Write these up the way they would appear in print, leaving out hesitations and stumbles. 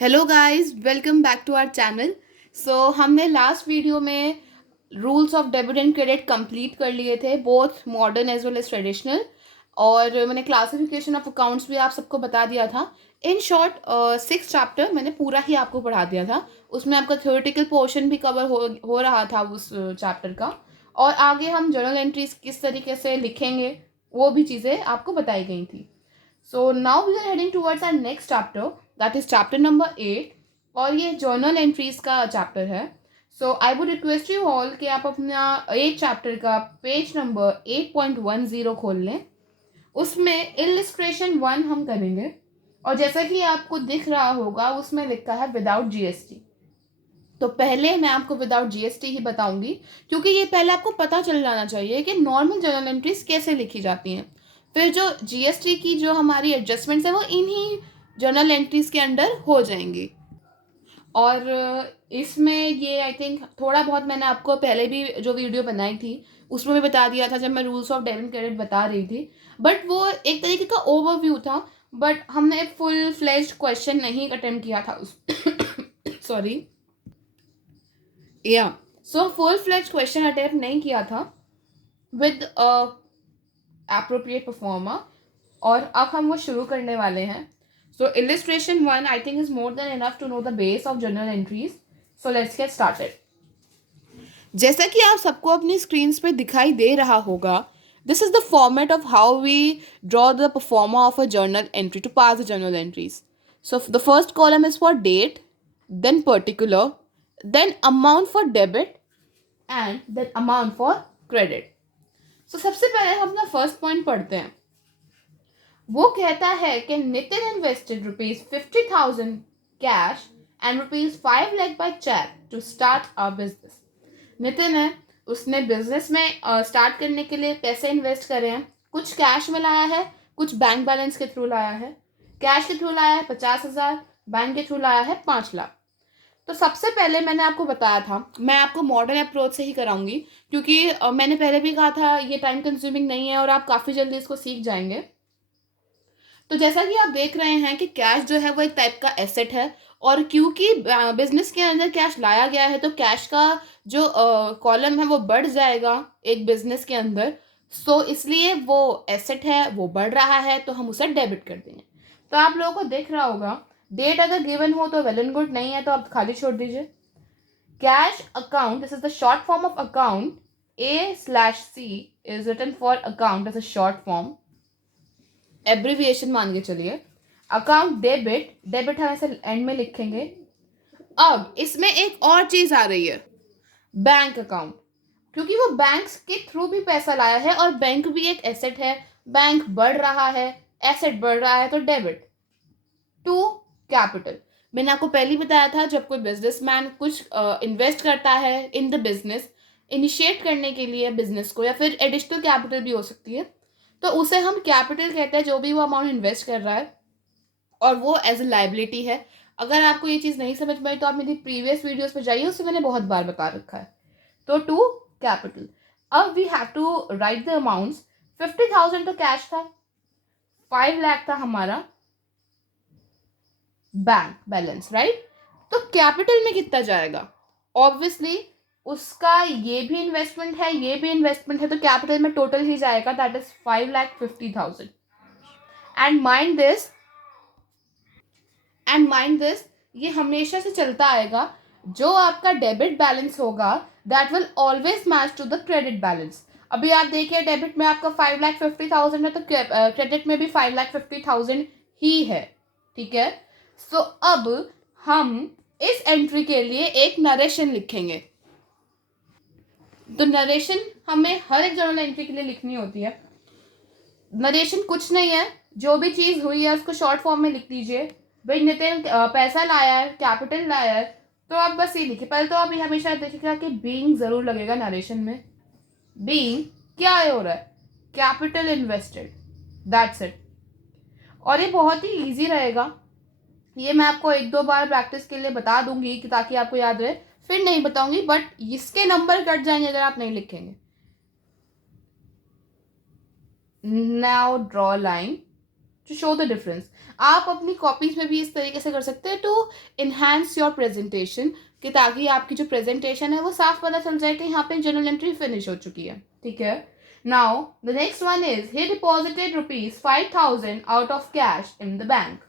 Hello guys, welcome back to our channel. हमने last video में rules of debit and credit complete कर लिए थे, both modern as well as traditional. और मैंने क्लासिफिकेशन ऑफ अकाउंट्स भी आप सबको बता दिया था। इन शॉर्ट 6 चैप्टर मैंने पूरा ही आपको पढ़ा दिया था। उसमें आपका थ्योरेटिकल पोर्शन भी कवर हो रहा था उस चैप्टर का। और आगे हम जर्नल एंट्रीज किस तरीके से लिखेंगे वो भी चीज़ें आपको बताई गई थी। So now we are heading towards our next chapter, that is chapter number 8। और ये जर्नल एंट्रीज का चैप्टर है। So I would request you all कि आप अपना एक चैप्टर का पेज नंबर 8.10 खोल लें। उसमें इलिस्ट्रेशन 1 हम करेंगे। और जैसा कि आपको दिख रहा होगा उसमें लिखा है विदाउट जीएसटी। तो पहले मैं आपको विदाउट जीएसटी ही बताऊंगी, क्योंकि ये पहले आपको पता चल जाना चाहिए कि नॉर्मल जर्नल एंट्रीज कैसे लिखी जाती हैं। फिर जो जीएसटी की जो हमारी एडजस्टमेंट्स है वो इन्हीं जर्नल एंट्रीज के अंडर हो जाएंगी। और इसमें ये आई थिंक थोड़ा बहुत मैंने आपको पहले भी जो वीडियो बनाई थी उसमें भी बता दिया था जब मैं रूल्स ऑफ डेबिट क्रेडिट बता रही थी। बट वो एक तरीके का ओवरव्यू था। बट हमने फुल फ्लेज्ड क्वेश्चन नहीं अटेम्प्ट किया था उस सॉरी या so full fledged question attempt नहीं किया था विद एप्रोप्रिएट परफॉर्मर। और अब हम वो शुरू करने वाले हैं। So illustration 1 I think is more than enough to know the base of journal entries. So let's get started. जैसा कि आप सबको अपनी स्क्रीन पे दिखाई दे रहा होगा, this is the format of how we draw the proforma of a journal entry to pass the journal entries. So the first column is for date, then particular, then amount for debit and then amount for credit. So सबसे पहले हम अपना first point पढ़ते हैं। वो कहता है कि Nitin invested ₹50,000 cash and ₹5 lakh by cheque to start a business. Nitin है, उसने बिजनेस में स्टार्ट करने के लिए पैसे इन्वेस्ट करे हैं। कुछ कैश में लाया है, कुछ बैंक बैलेंस के थ्रू लाया है। कैश के थ्रू लाया है 50,000, बैंक के थ्रू लाया है 5 लाख। तो सबसे पहले मैंने आपको बताया था मैं आपको मॉडर्न अप्रोच से ही कराऊंगी, क्योंकि मैंने पहले भी कहा था ये टाइम कंज्यूमिंग नहीं है और आप काफ़ी जल्दी इसको सीख जाएंगे। तो जैसा कि आप देख रहे हैं कि कैश जो है वो एक टाइप का एसेट है। और क्योंकि बिजनेस के अंदर कैश लाया गया है तो कैश का जो कॉलम है वो बढ़ जाएगा एक बिजनेस के अंदर। सो इसलिए वो एसेट है, वो बढ़ रहा है, तो हम उसे डेबिट कर देंगे। तो आप लोगों को दिख रहा होगा डेट अगर गिवन हो तो वेल एंड गुड, नहीं है तो आप खाली छोड़ दीजिए। Cash account, this is the short form of account. A/C is written for account as a short form, abbreviation मान के चलिए। अकाउंट डेबिट, डेबिट हम ऐसे एंड में लिखेंगे। अब इसमें एक और चीज आ रही है, बैंक अकाउंट। क्योंकि वो बैंक के थ्रू भी पैसा लाया है और बैंक भी एक एसेट है, बैंक बढ़ रहा है, एसेट बढ़ रहा है, तो डेबिट टू कैपिटल। मैंने आपको पहले ही बताया था जब कोई बिजनेसमैन कुछ इन्वेस्ट करता है इन द बिजनेस, इनिशिएट करने के लिए बिजनेस को, या फिर एडिशनल कैपिटल भी हो सकती है, तो उसे हम कैपिटल कहते हैं जो भी वो अमाउंट इन्वेस्ट कर रहा है, और वो एज ए लाइबिलिटी है। अगर आपको ये चीज़ नहीं समझ में आई तो आप मेरी प्रीवियस वीडियोस पर जाइए, उससे मैंने बहुत बार बता रखा है। तो टू कैपिटल। अब we have to write the amounts. 50,000 तो कैश था, 5 लाख था हमारा बैंक बैलेंस, राइट। तो कैपिटल में कितना जाएगा? ऑब्वियसली उसका ये भी इन्वेस्टमेंट है, ये भी इन्वेस्टमेंट है, तो कैपिटल में टोटल ही जाएगा, that is 5,50,000। And mind this ये हमेशा से चलता आएगा। जो आपका डेबिट बैलेंस होगा that will always match to the credit balance. अभी आप देखिए डेबिट में आपका 5,50,000 है तो क्रेडिट में भी 5,50,000 ही है, ठीक है। सो अब हम इस एंट्री के लिए एक नरेशन लिखेंगे। तो नरेशन हमें हर एक जर्नल एंट्री के लिए लिखनी होती है। नरेशन कुछ नहीं है, जो भी चीज़ हुई है उसको शॉर्ट फॉर्म में लिख दीजिए। भाई नितिन पैसा लाया है, कैपिटल लाया है, तो आप बस ये लिखिए। पहले तो आप ये हमेशा देखिएगा कि बीइंग ज़रूर लगेगा नरेशन में। बीइंग क्या है हो रहा है? Capital invested, that's it. और ये बहुत ही ईजी रहेगा। ये मैं आपको 1-2 बार प्रैक्टिस के लिए बता दूंगी कि ताकि आपको याद रहे, फिर नहीं बताऊंगी, बट इसके नंबर कट जाएंगे अगर आप नहीं लिखेंगे। Now draw line to show the difference. आप अपनी कॉपीज में भी इस तरीके से कर सकते हैं टू इन्हांस योर प्रेजेंटेशन, कि ताकि आपकी जो प्रेजेंटेशन है वो साफ पता चल जाए कि यहाँ पे जर्नल एंट्री फिनिश हो चुकी है। ठीक है। Now the next one is he deposited ₹5,000 out of cash in the bank.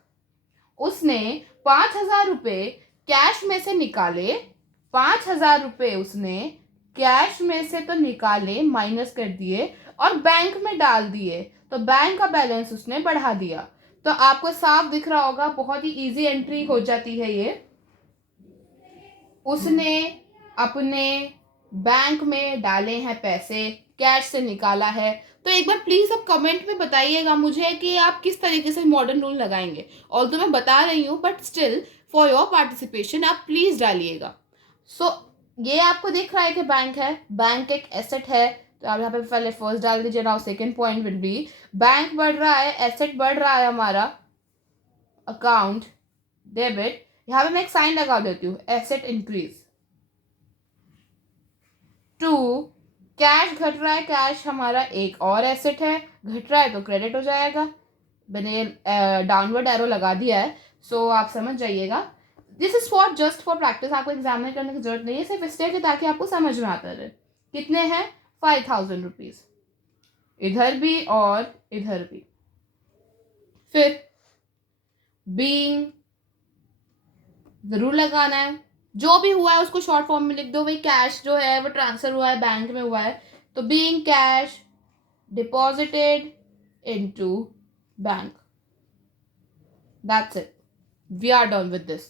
उसने 5,000 रुपये कैश में से निकाले। 5,000 रुपये उसने कैश में से तो निकाले, माइनस कर दिए और बैंक में डाल दिए, तो बैंक का बैलेंस उसने बढ़ा दिया। तो आपको साफ दिख रहा होगा, बहुत ही इजी एंट्री हो जाती है ये। उसने अपने बैंक में डाले हैं पैसे, कैश से निकाला है। तो एक बार प्लीज आप कमेंट में बताइएगा मुझे कि आप किस तरीके से मॉडर्न रूल लगाएंगे। और तो मैं बता रही हूँ but still for your participation आप प्लीज डालिएगा। सो ये आपको दिख रहा है कि बैंक है, बैंक एक एसेट है, तो आप यहाँ पे पहले फर्स्ट डाल दीजिए। Now second point will be bank बढ़ रहा है, एसेट बढ़ रहा है हमारा, अकाउंट डेबिट। यहाँ पे मैं एक साइन लगा देती हूँ, एसेट इंक्रीज। टू, कैश घट रहा है, कैश हमारा एक और एसेट है, घट रहा है तो क्रेडिट हो जाएगा। मैंने डाउनवर्ड एरो लगा दिया है, सो आप समझ जाइएगा। This is for just for practice, आपको एग्जामिन करने की जरूरत नहीं है, सिर्फ इसलिए कि ताकि आपको समझ में आता रहे। कितने हैं? 5,000 रुपीज, इधर भी और इधर भी। फिर बीइंग जरूर लगाना है, जो भी हुआ है उसको शॉर्ट फॉर्म में लिख दो। भाई कैश जो है वो ट्रांसफर हुआ है, बैंक में हुआ है, तो being cash deposited into bank. That's it, we are done with this.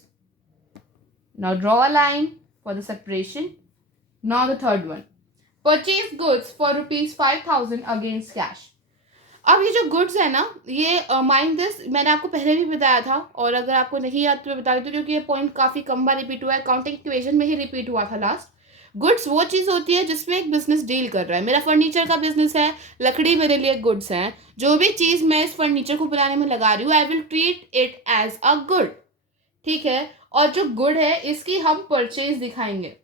Now draw a line for the separation. Now the third one, purchase goods for ₹5,000 against cash. अब ये जो गुड्स है ना, ये माइंड दिस, मैंने आपको पहले भी बताया था, और अगर आपको नहीं याद तो मैं बता देती हूँ, क्योंकि ये पॉइंट काफ़ी कम बार रिपीट हुआ है, अकाउंटिंग इक्वेशन में ही रिपीट हुआ था लास्ट। गुड्स वो चीज़ होती है जिसमें एक बिजनेस डील कर रहा है। मेरा फर्नीचर का बिजनेस है, लकड़ी मेरे लिए गुड्स हैं। जो भी चीज़ मैं इस फर्नीचर को बनाने में लगा रही हूँ, I will treat it as a good. ठीक है। और जो गुड है इसकी हम परचेज दिखाएंगे।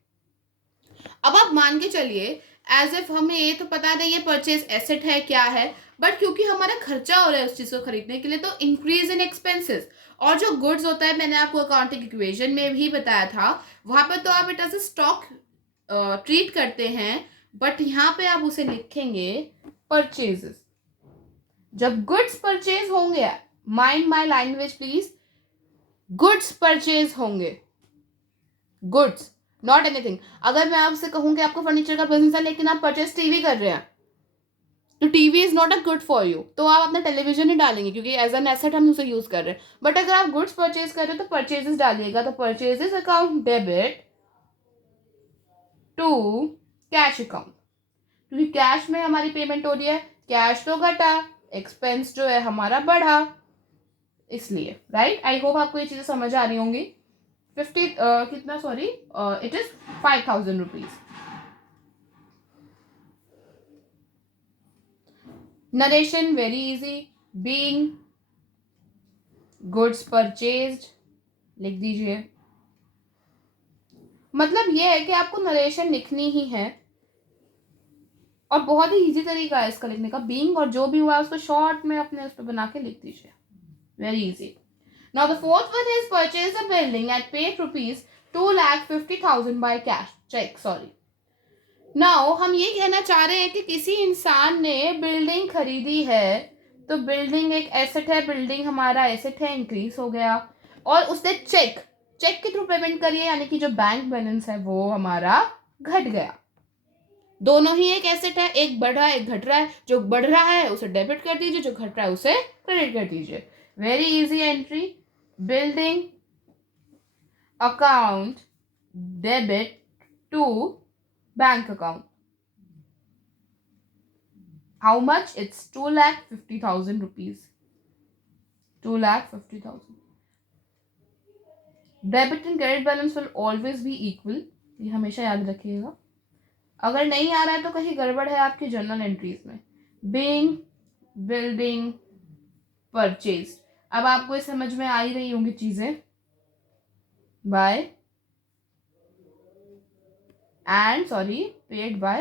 अब आप मान के चलिए, एज इफ हमें ये तो पता नहीं ये परचेज एसेट है क्या है, बट क्योंकि हमारा खर्चा हो रहा है उस चीज को खरीदने के लिए, तो इंक्रीज इन एक्सपेंसेस। और जो गुड्स होता है, मैंने आपको अकाउंटिंग इक्वेशन में भी बताया था, वहां पर तो आप it as a stock treat करते हैं, बट यहाँ पे आप उसे लिखेंगे परचेजेस। जब गुड्स परचेज होंगे, mind my language please, goods purchase होंगे, गुड्स नॉट एनीथिंग। अगर मैं आपसे कहूँ कि आपको फर्नीचर का बिजनेस है लेकिन आप परचेज टीवी कर रहे हैं, तो TV is not a good for you, तो आप अपना टेलीविजन ही डालेंगे क्योंकि एज एन एसेट हम उसे यूज कर रहे हैं। बट अगर आप गुड्स परचेज कर रहे हो तो परचेजेस डालिएगा, तो purchases account debit to cash account, क्योंकि कैश में हमारी पेमेंट हो रही है, कैश तो घटा, एक्सपेंस जो है हमारा बढ़ा, इसलिए। राइट, आई होप आपको ये चीजें समझ आ रही होंगी। 50 कितना, sorry, it is 5,000 rupees. Narration very easy, being goods purchased लिख दीजिए। मतलब ये है कि आपको नरेशन लिखनी ही है, और बहुत ही इजी तरीका है इसका लिखने का। बीइंग और जो भी हुआ उसको शॉर्ट में अपने उस पर बना के लिख दीजिए, very easy. Now the fourth one is purchase a building at paid ₹2,50,000 by cash cheque, sorry. Now हम ये कहना चाह रहे हैं कि किसी इंसान ने बिल्डिंग खरीदी है, तो बिल्डिंग एक एसेट है, बिल्डिंग हमारा एसेट है, इंक्रीज हो गया, और उसने चेक चेक के थ्रू पेमेंट करी है, यानी कि जो बैंक बैलेंस है वो हमारा घट गया। दोनों ही एक एसेट है, एक बढ़ रहा है एक घट रहा है, जो बढ़ रहा है उसे डेबिट कर दीजिए, जो घट रहा है उसे क्रेडिट कर दीजिए। Very easy entry, building account debit to bank account. How much? It's 2,50,000 rupees. 2,50,000. Debit and credit balance will always be equal. ये हमेशा याद रखिएगा। अगर नहीं आ रहा है तो कहीं गड़बड़ है आपकी जर्नल एंट्रीज में। Being, building, purchased. अब आपको ये समझ में आ ही रही होंगी चीजें। By and sorry, paid by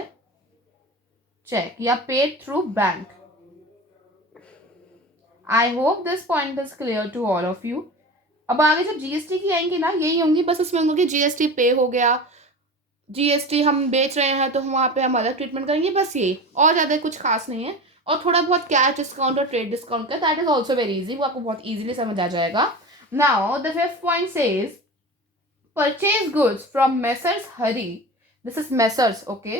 check या paid through bank. I hope this point is clear to all of you. अब आगे जब जीएसटी की आएंगी ना, यही होंगी बस, उसमें होंगे जीएसटी पे हो गया, जीएसटी हम बेच रहे हैं तो हम वहाँ पे हम अलग ट्रीटमेंट करेंगे, बस ये, और ज़्यादा कुछ खास नहीं है. और थोड़ा बहुत कैश डिस्काउंट और ट्रेड डिस्काउंट का, that is also very easy, वो आपको बहुत ईजिली समझ आ जाएगा. Now the fifth point says purchase goods from messrs Hari, this is messrs, okay,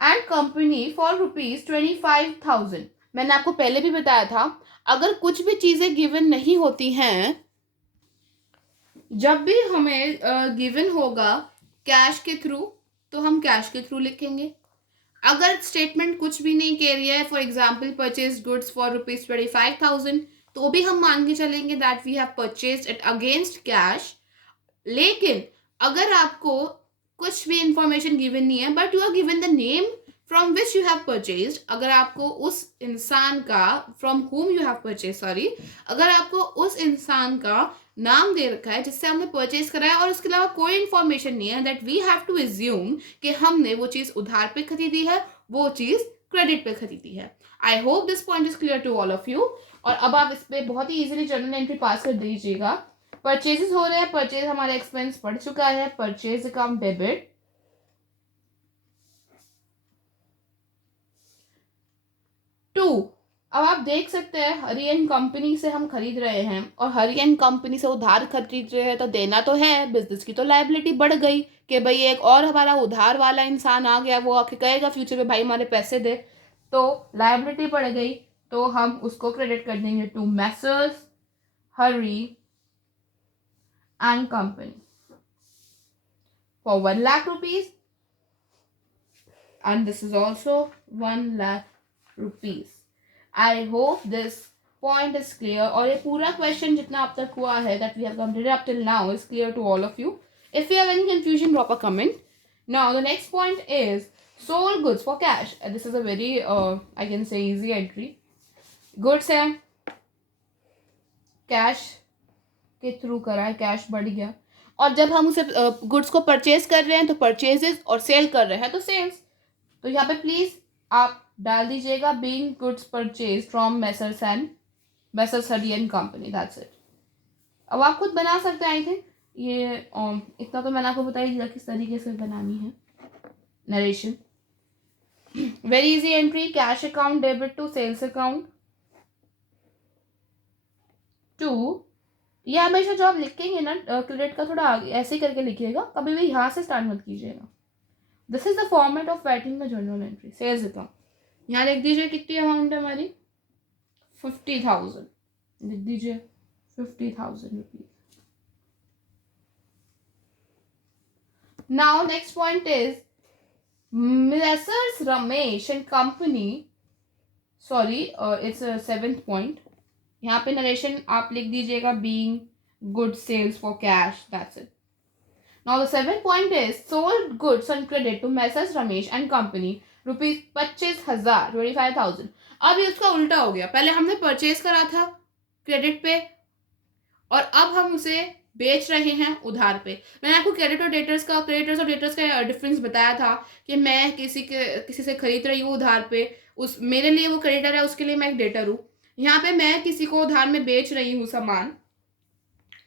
and company for ₹25,000. मैंने आपको पहले भी बताया था, अगर कुछ भी चीज़ें गिवन नहीं होती हैं, जब भी हमें गिवन होगा कैश के थ्रू, तो हम कैश के थ्रू लिखेंगे. अगर स्टेटमेंट कुछ भी नहीं कह रही है, for example purchase goods for ₹25,000, तो भी हम मान के चलेंगे that we have purchase it against cash. लेकिन अगर आपको कुछ भी इंफॉर्मेशन गिवन नहीं है, but you are given the name from which you have purchase, अगर आपको उस इंसान का, from whom you have purchase, sorry, अगर आपको उस इंसान का नाम दे रखा है जिससे हमने परचेज कराया, और उसके अलावा कोई इंफॉर्मेशन नहीं है, that we have to assume कि हमने वो चीज़ उधार पे खरीदी है, वो चीज़ क्रेडिट पे खरीदी है. I hope this point is clear to all of you. और अब आप इस पर बहुत ही इजीली जर्नल एंट्री पास कर दीजिएगा. परचेजेस हो रहे हैं, परचेज हमारा एक्सपेंस बढ़ चुका है, परचेज अकाउंट डेबिट. 2, अब आप देख सकते हैं हरी एंड कंपनी से हम खरीद रहे हैं, और हरी एंड कंपनी से उधार खरीद रहे हैं, तो देना तो है, बिजनेस की तो लायबिलिटी बढ़ गई कि भाई एक और हमारा उधार वाला इंसान आ गया, वो आके कहेगा फ्यूचर में भाई हमारे पैसे दे, तो लायबिलिटी बढ़ गई, तो हम उसको क्रेडिट कर देंगे to messrs Hari and company for 1 lakh rupees, and this is also 1 lakh rupees. I hope this point is clear. और ये पूरा question जितना अब तक हुआ है that we have completed up till now is clear to all of you. If you have any confusion, drop a comment. Now the next point is sold goods for cash. This is a very I can say easy entry. Goods है, cash के through करा है, cash बढ़ गया, और जब हम उसे गुड्स को परचेज कर रहे हैं तो परचेजेस, और सेल कर रहे हैं तो सेल्स. तो यहाँ पे प्लीज आप डाल दीजिएगा being goods purchase from messrs Hari and company, that's it. अब आप खुद बना सकते हैं. आई थिंक ये इतना तो मैंने आपको बता ही दिया किस तरीके से बनानी है narration. Very easy entry, cash account debit to sales account. 2, ये हमेशा जो आप लिखेंगे ना क्रेडिट का, थोड़ा आगे ऐसे ही करके लिखिएगा, कभी भी यहाँ से स्टार्ट मत कीजिएगा. This is the format of writing the journal entry. Sales account यहाँ लिख दीजिए कितनी अमाउंट है हमारी, 50,000 लिख दीजिए, 50,000 rupees. Now next point is messrs Ramesh and company, sorry it's 7th point. यहाँ पे नरेशन आप लिख दीजिएगा being good sales for cash, that's it. Now the 7th point is sold goods on credit to messrs Ramesh and company ₹25,000, 25,000. अब ये उसका उल्टा हो गया, पहले हमने परचेज करा था क्रेडिट पे, और अब हम उसे बेच रहे हैं उधार पे. मैंने आपको क्रेडिटर्स और डेटर्स का डिफरेंस बताया था कि मैं किसी से खरीद रही हूँ उधार पे, उस मेरे लिए वो क्रेडिटर है, उसके लिए मैं एक डेटर हूँ. यहाँ पे मैं किसी को उधार में बेच रही हूँ सामान,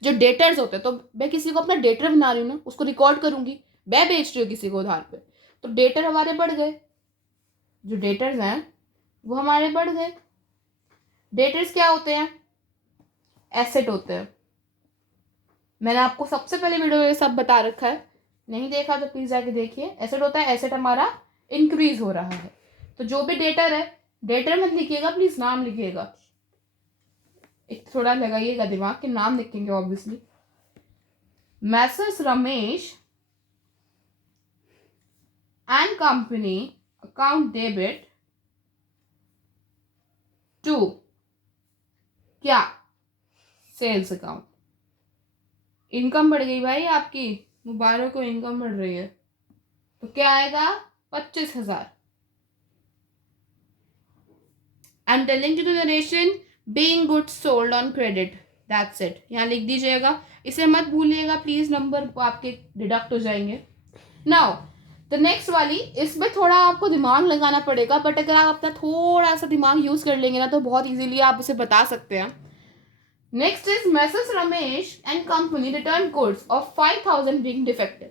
जो डेटर्स होते हैं, तो मैं किसी को अपना डेटर बना रही हूँ ना, उसको रिकॉर्ड करूंगी, मैं बेच रही हूँ किसी को उधार पे, तो डेटर हमारे बढ़ गए, जो डेटर्स हैं वो हमारे बढ़ गए. डेटर्स क्या होते हैं, एसेट होते हैं. मैंने आपको सबसे पहले वीडियो में ये सब बता रखा है, नहीं देखा तो प्लीज जाके देखिए. एसेट होता है, एसेट हमारा इंक्रीज हो रहा है, तो जो भी डेटर है, डेटर मत लिखिएगा प्लीज, नाम लिखिएगा. एक थोड़ा लगाइएगा दिमाग के, नाम लिखेंगे obviously. Messrs Ramesh and company account debit to क्या, सेल्स अकाउंट. इनकम बढ़ गई भाई आपकी, मुबारक को इनकम बढ़ रही है, तो क्या आएगा, 25,000. I am telling to the narration being goods sold on credit, that's it. यहाँ लिख दीजिएगा, इसे मत भूलिएगा प्लीज, नंबर आपके डिडक्ट हो जाएंगे. नाउ द नेक्स्ट वाली, इसमें थोड़ा आपको दिमाग लगाना पड़ेगा, बट अगर आप अपना थोड़ा सा दिमाग यूज कर लेंगे ना तो बहुत इजीली आप उसे बता सकते हैं. Next is messrs Ramesh and company return goods of 5,000 being defective.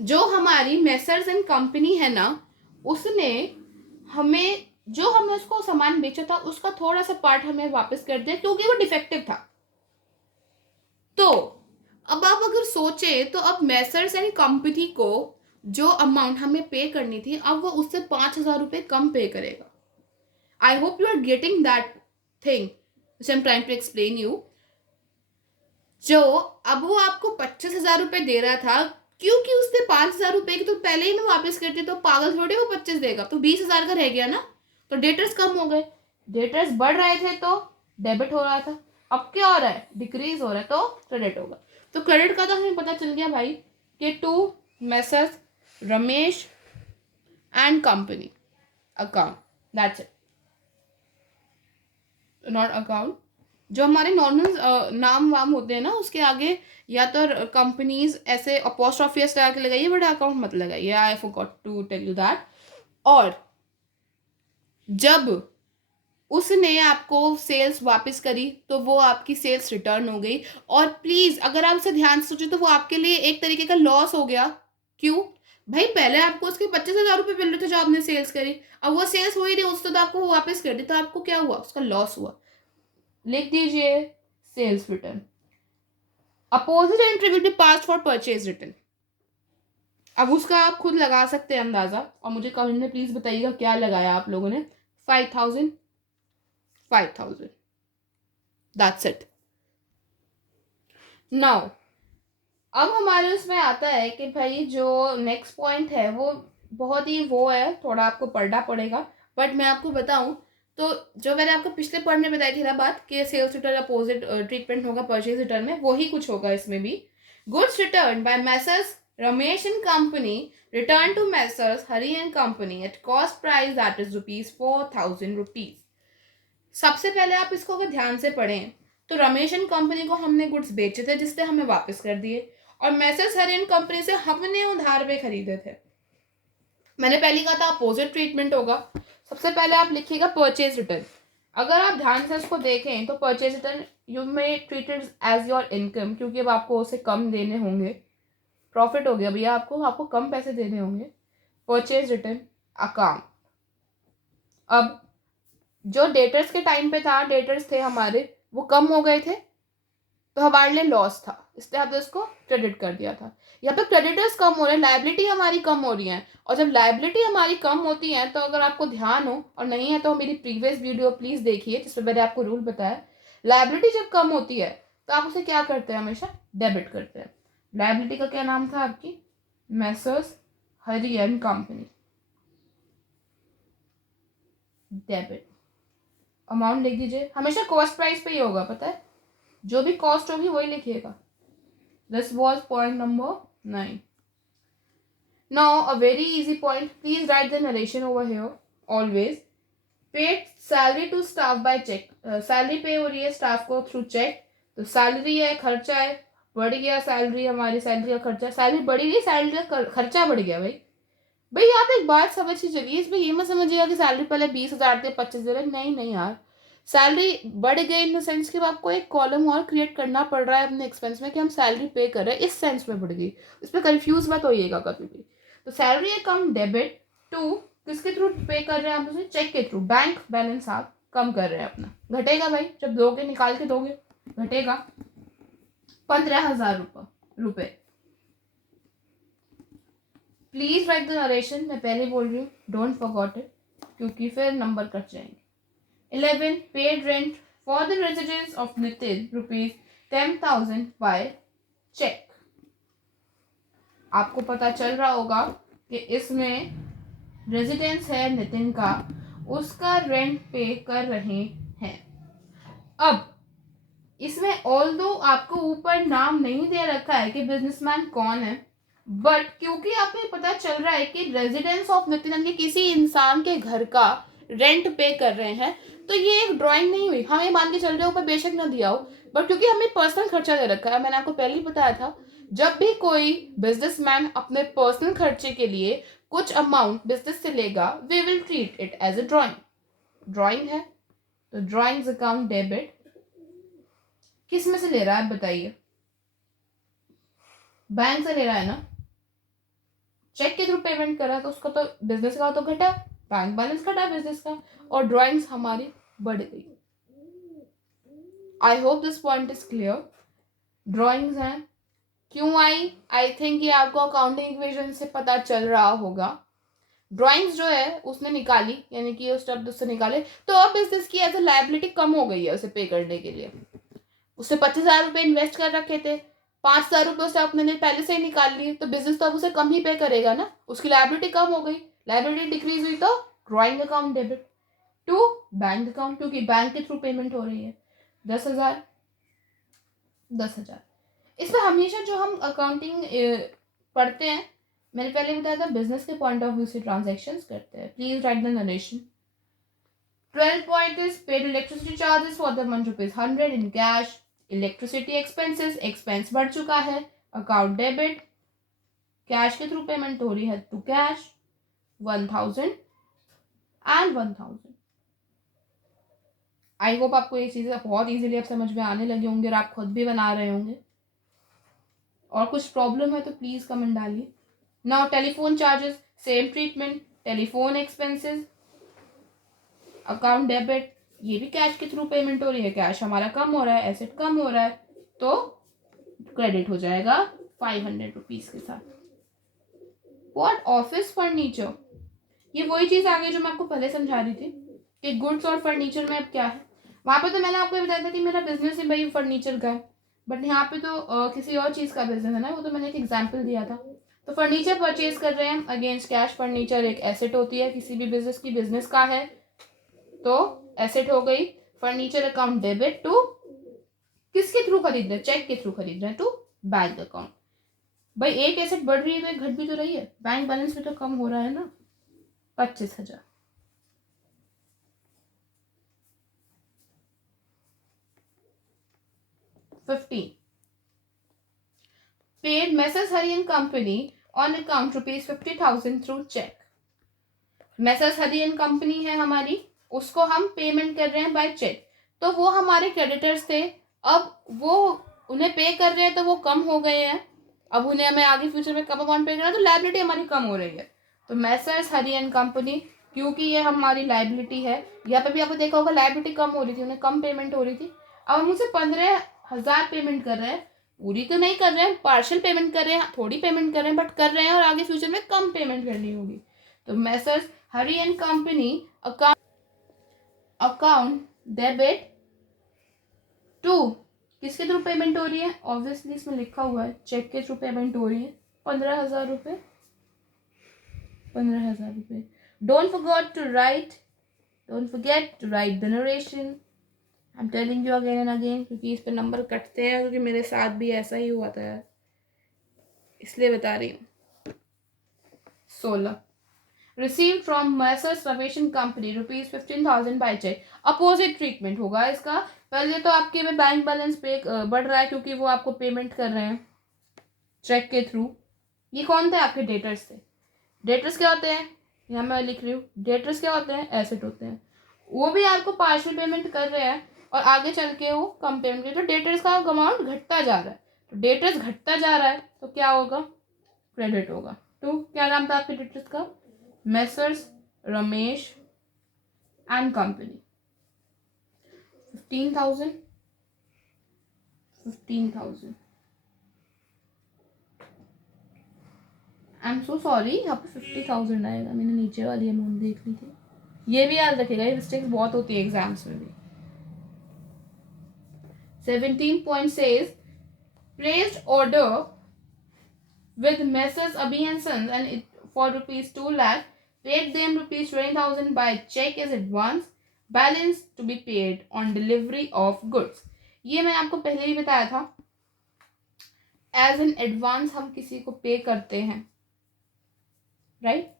जो हमारी मेसर्स एंड कंपनी है ना, उसने हमें जो हमने उसको सामान बेचा था उसका थोड़ा सा पार्ट हमें वापस कर दिया क्योंकि वो डिफेक्टिव था. तो अब आप अगर सोचे तो अब मेसर्स एंड कंपनी को जो अमाउंट हमें पे करनी थी अब वो उससे 5,000 रुपये कम पे करेगा. I hope you are getting that thing which I am trying to explain you. जो अब वो आपको 25,000 रुपये दे रहा था क्योंकि उसने 5,000 रुपये की तो पहले ही ना वापस करती, तो पागल थोड़े वो 25 देगा, तो 20,000 का रह गया ना. तो डेटर्स कम हो गए, डेटर्स बढ़ रहे थे तो डेबिट हो रहा था, अब क्या हो रहा है, डिक्रीज हो रहा है तो क्रेडिट होगा. तो क्रेडिट का तो हमें पता चल गया भाई कि to messrs Ramesh and company account, that's it. Not account, जो हमारे नॉर्मल नाम वाम होते हैं ना उसके आगे या तो कंपनीज ऐसे अपोस्ट्रोफियस लगा के लगाइए, बट अकाउंट मत लगाइए. I forgot to tell you that. और जब उसने आपको सेल्स वापस करी तो वो आपकी सेल्स रिटर्न हो गई. और प्लीज अगर आप उसे ध्यान से सोचो तो वो आपके लिए एक तरीके का लॉस हो गया. क्यों भाई, पहले आपको उसके 25,000 रुपये मिल रहे थे जो आपने सेल्स करी, अब वो सेल्स हो ही नहीं, उसको तो आपको वो वापस कर दी, तो आपको क्या हुआ, उसका लॉस हुआ. लिख दीजिए sales return. Opposite entry will be passed for purchase return. अब उसका आप खुद लगा सकते हैं अंदाजा, और मुझे कमेंट में प्लीज बताइएगा क्या लगाया आप लोगों ने. 5,000 5,000, दैट्स इट. नाउ अब हमारे उसमें आता है कि भाई जो नेक्स्ट पॉइंट है वो बहुत ही वो है, थोड़ा आपको पढ़ना पड़ेगा, बट मैं आपको बताऊं तो जो मैंने आपको पिछले पॉइंट में बताई थी ना बात कि सेल्स रिटर्न अपोजिट ट्रीटमेंट होगा परचेज रिटर्न में, वही कुछ होगा इसमें भी. Goods return by messrs Ramesh and company return to messrs Hari and company at cost price that is ₹4,000. सबसे पहले आप इसको अगर ध्यान से पढ़ें तो रमेश एंड कंपनी को हमने गुड्स बेचे थे जिससे हमें वापस कर दिए, और मैसेज हरी एंड कंपनी से हमने उधार पे खरीदे थे. मैंने पहले कहा था अपोजिट ट्रीटमेंट होगा. सबसे पहले आप लिखिएगा परचेज रिटर्न. अगर आप ध्यान से उसको देखें तो purchase return you may treated as your income, क्योंकि अब आपको उसे कम देने होंगे, प्रॉफिट हो गया भैया, आपको कम पैसे देने होंगे. Purchase return account. अब जो डेटर्स के टाइम पे था, डेटर्स थे हमारे वो कम हो गए थे तो हमारे लिए लॉस था, इसलिए हमने उसको क्रेडिट कर दिया था. यहाँ पे क्रेडिटर्स कम हो रहे हैं, लाइबिलिटी हमारी कम हो रही है. और जब लाइबिलिटी हमारी कम होती है तो अगर आपको ध्यान हो और नहीं है तो मेरी प्रीवियस वीडियो प्लीज देखिए जिसमें मैंने आपको रूल बताया. लाइबिलिटी जब कम होती है तो आप उसे क्या करते हैं, हमेशा डेबिट करते हैं. लाइबिलिटी का क्या नाम था आपकी, Messrs Hari and company. Debit amount लिख दीजिए, हमेशा कॉस्ट प्राइस पे ही होगा, पता है, जो भी कॉस्ट होगी वही लिखिएगा. This was point number 9. Now a very easy point, please write the narration over here. Always paid salary to staff by cheque. Salary pay हो रही है स्टाफ को थ्रू चेक, तो सैलरी है, खर्चा है, बढ़ गया सैलरी, हमारी सैलरी का खर्चा, सैलरी बढ़ी गई, सैलरी का खर्चा बढ़ गया. भाई आप एक बात समझिए, चलिए इसमें ये मत समझिएगा कि सैलरी पहले 20,000 थे 25 दे रहे, नहीं नहीं यार, सैलरी बढ़ गई इन द सेंस कि आपको एक कॉलम और क्रिएट करना पड़ रहा है अपने एक्सपेंस में कि हम सैलरी पे कर रहे हैं, इस सेंस में बढ़ गई. इसमें कंफ्यूज मत होइएगा कभी भी. तो सैलरी है कम, डेबिट टू किसके थ्रू पे कर रहे हैं आप उसे, चेक के थ्रू, बैंक बैलेंस आप कम कर रहे हैं अपना. घटेगा भाई, जब दोगे निकाल के दोगे घटेगा 15,000 रुपये. प्लीज राइट द नरेशन, मैं पहले बोल रही हूँ, डोंट फॉरगॉट इट, क्योंकि फिर नंबर कट जाएंगे. 11 paid rent for the residence of Nitin ₹10,000 by cheque. आपको पता चल रहा होगा कि इसमें रेजिडेंस है नितिन का, उसका रेंट पे कर रहे हैं. अब इसमें ऑल्दो आपको ऊपर नाम नहीं दे रखा है कि बिजनेसमैन कौन है, बट क्योंकि आपको पता चल रहा है कि रेजिडेंस ऑफ नितिन के किसी इंसान के घर का रेंट पे कर रहे हैं, तो ये एक ड्राइंग नहीं हुई. हाँ ये मान के चल रहे हो पर बेशक ना दिया हो, बट क्योंकि हमें पर्सनल खर्चा दे रखा है, मैंने आपको पहले ही बताया था, जब भी कोई बिजनेसमैन अपने पर्सनल खर्चे के लिए कुछ अमाउंट बिजनेस से लेगा, we will treat it as a drawing है, तो ड्राइंग्स अकाउंट डेबिट किस में से ले रहा है बताइए? बैंक से ले रहा है ना, चेक के थ्रू पेमेंट करा तो उसका तो बिजनेस का तो घटा, बैंक बैलेंस घटा बिजनेस का, और ड्राइंग्स हमारी बढ़ गई। आई hope this point is clear. Drawings हैं क्यों आई थिंक ये आपको अकाउंटिंग इक्वेशन से पता चल रहा होगा। ड्राइंग्स जो है उसने निकाली, यानी कि उस शब्द उससे निकाले, तो अब बिजनेस की एज ए लाइबिलिटी कम हो गई है उसे पे करने के लिए। उसने 25,000 रुपये इन्वेस्ट कर रखे थे, 5,000 रुपये उसने अपने पहले से ही निकाल लिए, तो बिजनेस तो अब उसे कम ही पे करेगा ना, उसकी लाइबिलिटी कम हो गई, लाइबिलिटी डिक्रीज हुई तो drawing account debit to bank account, क्योंकि बैंक के थ्रू पेमेंट हो रही है। 10,000 10,000। इसमें हमेशा जो हम अकाउंटिंग पढ़ते हैं, मैंने पहले बताया था बिजनेस के पॉइंट ऑफ व्यू से ट्रांजेक्शन्स करते हैं। Please write the narration. 12 point is paid electricity charges for the month ₹100 in cash. Electricity expenses, expense बढ़ चुका है, अकाउंट डेबिट, कैश के थ्रू पेमेंट हो रही है to cash 1,000 and 1,000। I hope आपको ये चीजें बहुत इजीली अब समझ में आने लगे होंगे और आप खुद भी बना रहे होंगे। और कुछ प्रॉब्लम है तो प्लीज कमेंट डालिए। Now telephone charges, same treatment, telephone expenses account debit, ये भी कैश के थ्रू पेमेंट हो रही है, कैश हमारा कम हो रहा है, एसेट कम हो रहा है, तो क्रेडिट हो जाएगा 500 रुपीज के साथ। व्हाट ऑफिस फर्नीचर, ये वही चीज आ गई जो मैं आपको पहले समझा रही थी कि गुड्स और फर्नीचर में अब क्या है। वहां पे तो मैंने आपको ये बताया था कि मेरा बिजनेस ही भाई फर्नीचर का है, बट यहाँ पे तो किसी और चीज का बिजनेस है ना, वो तो मैंने एक एग्जाम्पल दिया था। तो फर्नीचर परचेज कर रहे हैं अगेंस्ट कैश, फर्नीचर एक एसेट होती है किसी भी बिजनेस की, बिजनेस का है तो एसेट हो गई। फर्नीचर अकाउंट डेबिट टू किसके थ्रू खरीद रहे हैं? चेक के थ्रू खरीद रहे हैं, टू बैंक अकाउंट। भाई एक एसेट बढ़ रही है तो एक घट भी तो रही है, बैंक बैलेंस भी तो कम हो रहा है ना, 25,000। Paid messrs Hari and company on account ₹50,000 through cheque. Messrs Hari and company है हमारी, उसको हम पेमेंट कर रहे हैं बाय चेक, तो वो हमारे क्रेडिटर्स थे, अब वो उन्हें पे कर रहे हैं तो वो कम हो गए हैं, अब उन्हें हमें आगे फ्यूचर में कम अमाउंट पे करना है तो लाइबिलिटी हमारी कम हो रही है। तो मैसेज हरी एंड कंपनी, क्योंकि ये हमारी लाइबिलिटी है, यहाँ पे भी आपको देखा होगा लाइबिलिटी कम हो रही थी, उन्हें कम पेमेंट हो रही थी, अब हम उनसे 15,000 पेमेंट कर रहे हैं, पूरी तो नहीं कर रहे हैं, पार्शियल पेमेंट कर रहे हैं, थोड़ी पेमेंट कर रहे हैं, बट कर रहे हैं, और आगे फ्यूचर में कम पेमेंट करनी होगी। तो messrs Hari and company account debit to किसके थ्रू पेमेंट हो रही है? ऑब्वियसली इसमें लिखा हुआ है चेक के थ्रू पेमेंट हो रही है, 15,000 रुपये, 15,000 रुपये। Don't forget to write the narration. I am telling you again and again, क्योंकि इस पे नंबर कटते हैं, क्योंकि मेरे साथ भी ऐसा ही हुआ था यार, इसलिए बता रही हूँ। 16 रिसीव फ्रॉम मैसर्स रवेशन company ₹15,000 by cheque. Opposite treatment होगा इसका, पहले तो आपके में बैंक बैलेंस पे बढ़ रहा है क्योंकि वो आपको पेमेंट कर रहे हैं चेक के थ्रू। ये कौन थे? आपके डेटर्स थे। डेटर्स क्या होते हैं? यहाँ मैं लिख रही हूँ, डेटर्स क्या होते हैं? एसेट होते हैं, वो भी आपको पार्शियल पेमेंट कर रहे हैं और आगे चल के वो कम पेमेंट कर, तो डेटर्स का अमाउंट घटता जा रहा है, तो डेटर्स घटता जा रहा है तो क्या होगा? क्रेडिट होगा। तो क्या नाम था आपके डेटर्स का? Messrs Ramesh and company. 15,000 I am so sorry, यहाँ पे 50,000 आएगा, मैंने नीचे वाली अमाउंट देख ली थी, ये भी याद रखेगा, ये मिस्टेक्स बहुत होती है एग्जाम्स में भी। 17 point says placed order with Messrs. Abhi and Sons and it for ₹2 lakh, paid them ₹20,000 by check as advance, balance to be paid on delivery of goods। ये मैं आपको पहले ही बताया था, एज एन एडवांस हम किसी को पे करते हैं, राइट?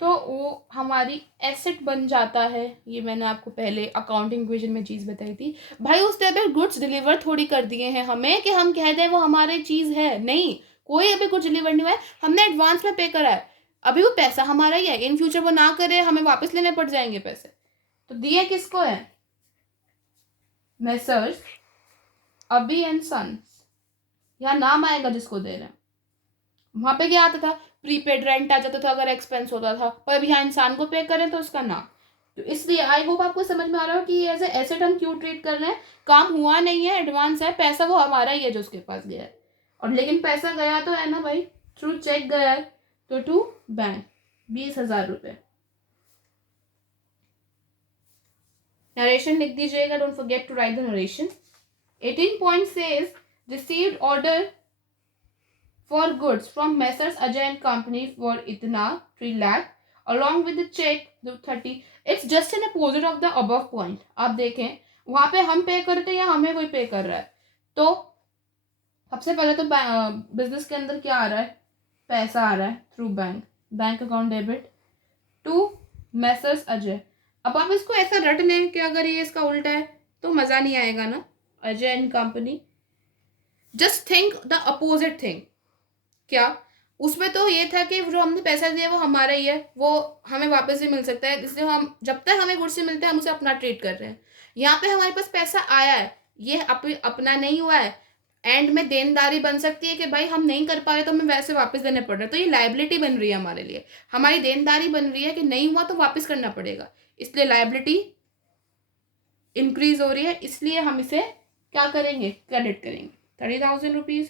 तो वो हमारी एसेट बन जाता है। ये मैंने आपको पहले अकाउंटिंग इक्वेशन में चीज़ बताई थी भाई। उस टाइम पे गुड्स डिलीवर थोड़ी कर दिए हैं हमें कि हम कह दें वो हमारी चीज़ है, नहीं, कोई अभी कुछ डिलीवर नहीं हुआ है, हमने एडवांस में पे करा है, अभी वो पैसा हमारा ही है। इन फ्यूचर वो ना करे हमें वापस लेने पड़ जाएंगे पैसे। तो दिए किसको है? मेसर्स अभी एंड सन्स, यहाँ नाम आएगा जिसको दे रहे हैं। वहां पे क्या आता था? प्रीपेड रेंट आ जाता था अगर एक्सपेंस होता था, पर अभी यहाँ इंसान को पे करें तो उसका नाम। तो इसलिए आई होप आपको समझ में आ रहा हो कि एज ए एसेट हम क्यों ट्रीट कर रहे हैं। काम हुआ नहीं है, एडवांस है, पैसा वो हमारा ही है जो उसके पास गया है। और लेकिन पैसा गया तो है ना भाई, थ्रू चेक गया है, तो टू बैंक 20,000 रुपये। नरेशन लिख दीजिएगा, don't forget to write the narration. 18 point says received order for goods from Messrs. Ajay and Company for itna 3 lakh along with the check the 30. It's just an opposite of the above point. आप देखें वहाँ पे हम पे करते हैं या हमें कोई पे कर रहा है। तो सबसे पहले तो बिजनेस के अंदर क्या आ रहा है? पैसा आ रहा है through bank account debit to Messrs. Ajay. अब आप इसको ऐसा रट लें कि अगर ये इसका उल्टा है तो मज़ा नहीं आएगा ना। Ajay and company, just think the opposite thing. क्या उसमें तो ये था कि जो हमने पैसा दिया वो हमारा ही है, वो हमें वापस भी मिल सकता है, इसलिए हम जब तक हमें गुड्स से मिलता है हम उसे अपना ट्रीट कर रहे हैं। यहाँ पे हमारे पास पैसा आया है, ये अपना नहीं हुआ है। एंड में देनदारी बन सकती है कि भाई हम नहीं कर पा रहे तो हमें वैसे वापस देने पड़ रहे हैं, तो ये लायबिलिटी बन रही है हमारे लिए, हमारी देनदारी बन रही है कि नहीं हुआ तो वापस करना पड़ेगा, इसलिए लायबिलिटी इंक्रीज हो रही है। इसलिए हम इसे क्या करेंगे? क्रेडिट करेंगे। 30,000 रुपीज़,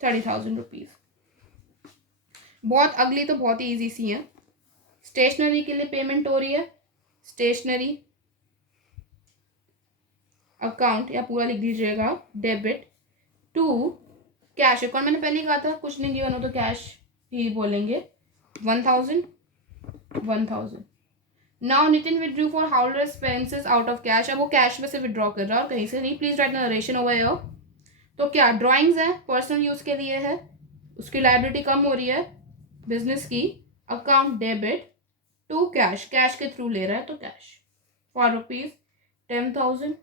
30,000 रुपीज़। बहुत अगली तो बहुत ही ईजी सी है। स्टेशनरी के लिए पेमेंट हो रही है, स्टेशनरी अकाउंट या पूरा लिख दीजिएगा डेबिट टू कैश अकाउंट। मैंने पहले ही कहा था कुछ नहीं गिवन हो तो कैश ही बोलेंगे। 1,000। Now Nitin withdrew for house expenses out of cash. अब वो कैश में से विड्रॉ कर रहा है और कहीं से नहीं। Please right narration over here. तो क्या ड्राइंग्स है, पर्सनल यूज के लिए है, उसकी लायबिलिटी कम हो रही है बिजनेस की। Account debit to cash, cash के थ्रू ले रहा है तो cash for rupees 10,000।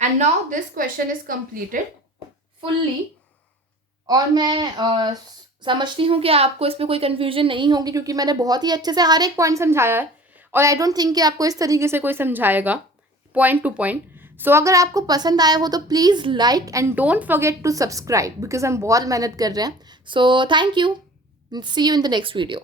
And now this question is completed fully. और मैं समझती हूँ कि आपको इसमें कोई कन्फ्यूजन नहीं होगी क्योंकि मैंने बहुत ही अच्छे से हर एक पॉइंट समझाया है और आई डोंट थिंक कि आपको इस तरीके से कोई समझाएगा पॉइंट टू पॉइंट। सो अगर आपको पसंद आया हो तो please like and don't forget to subscribe because हम बहुत मेहनत कर रहे हैं। So thank you, see you in the next video.